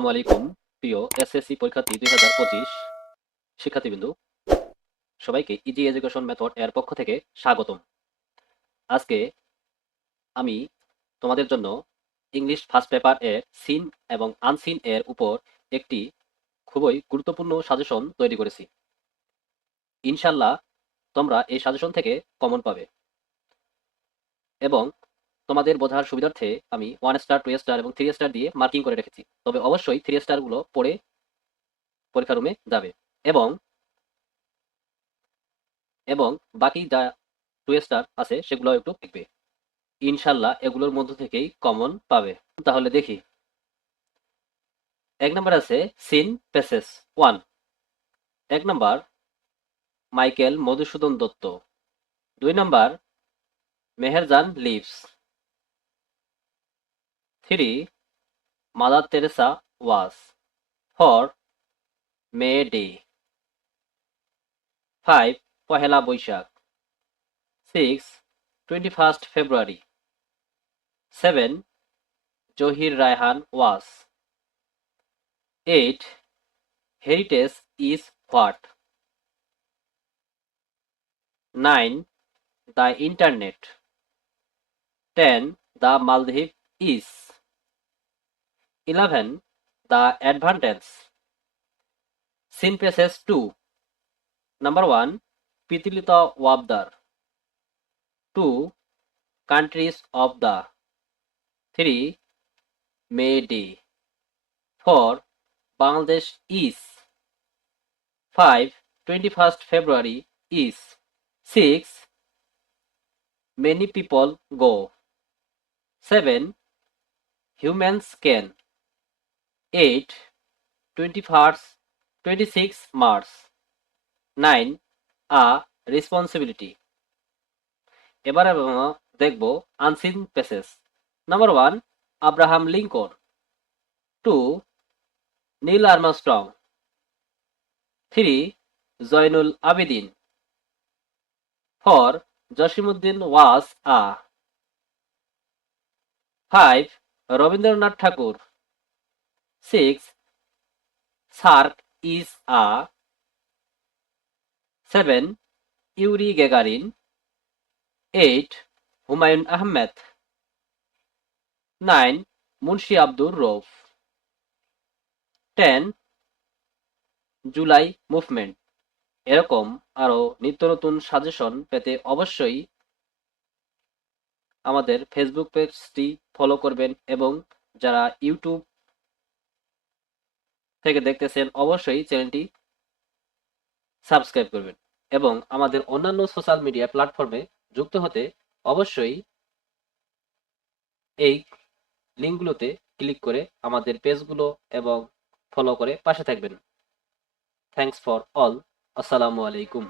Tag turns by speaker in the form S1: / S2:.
S1: আসসালামু আলাইকুম। প্রিয় এসএসসি পরীক্ষার্থী দুই হাজার পঁচিশ শিক্ষার্থীবৃন্দু, সবাইকে ইজি এডুকেশন মেথড এর পক্ষ থেকে স্বাগতম। আজকে আমি তোমাদের জন্য ইংলিশ ফার্স্ট পেপার এর সিন এবং আনসিন এর উপর একটি খুবই গুরুত্বপূর্ণ সাজেশন তৈরি করেছি। ইনশাল্লাহ তোমরা এই সাজেশন থেকে কমন পাবে। এবং তোমাদের বোঝার সুবিধার্থে আমি ওয়ান স্টার টু স্টার এবং থ্রি স্টার দিয়ে মার্কিং করে রেখেছি। তবে অবশ্যই থ্রি স্টারগুলো পড়ে পরীক্ষা রুমে যাবে। এবং এবং বাকি যা টু স্টার আছে সেগুলো একটু দেখবে। ইনশাল্লাহ এগুলোর মধ্য থেকেই কমন পাবে। তাহলে দেখি। এক নম্বর আছে সিন পেসেস ওয়ান এক নম্বর মাইকেল মধুসূদন দত্ত। দুই নম্বর Meherjaan lives. Three Mother Teresa was for May Day five Pohela Boishakh. Six twenty first February seven Zahir Raihan was eight heritage is what nine the internet ten the মালদ্বীপ is 11. The advantage. Synthesis 2. Number 1. Pitilita Wabdar. 2. Countries of the. 3. May Day. 4. Bangladesh is. 5. 21st February is. 6. Many people go. 7. Humans can. 8 21st 26 March. 9 a responsibility. এবার আমরা দেখব unseen passages number one Abraham Lincoln two Neil Armstrong three Zainul Abedin four Jasimuddin was a five Rabindranath Tagore Six, Sark is a. Seven, Yuri Gagarin. Eight, Humayun Ahmed. Nine, Munshi Abdur Rouf ten July movement এরকম আরও নিত্য নতুন suggestion পেতে অবশ্যই আমাদের Facebook পেজটি follow করবেন এবং যারা ইউটিউব থেকে দেখতেছেন, অবশ্যই চ্যানেলটি সাবস্ক্রাইব করবেন এবং আমাদের অন্যান্য সোশ্যাল মিডিয়া প্ল্যাটফর্মে যুক্ত হতে অবশ্যই এই লিঙ্কগুলোতে ক্লিক করে আমাদের পেজগুলো এবং ফলো করে পাশে থাকবেন। থ্যাংকস ফর অল আসসালামু আলাইকুম।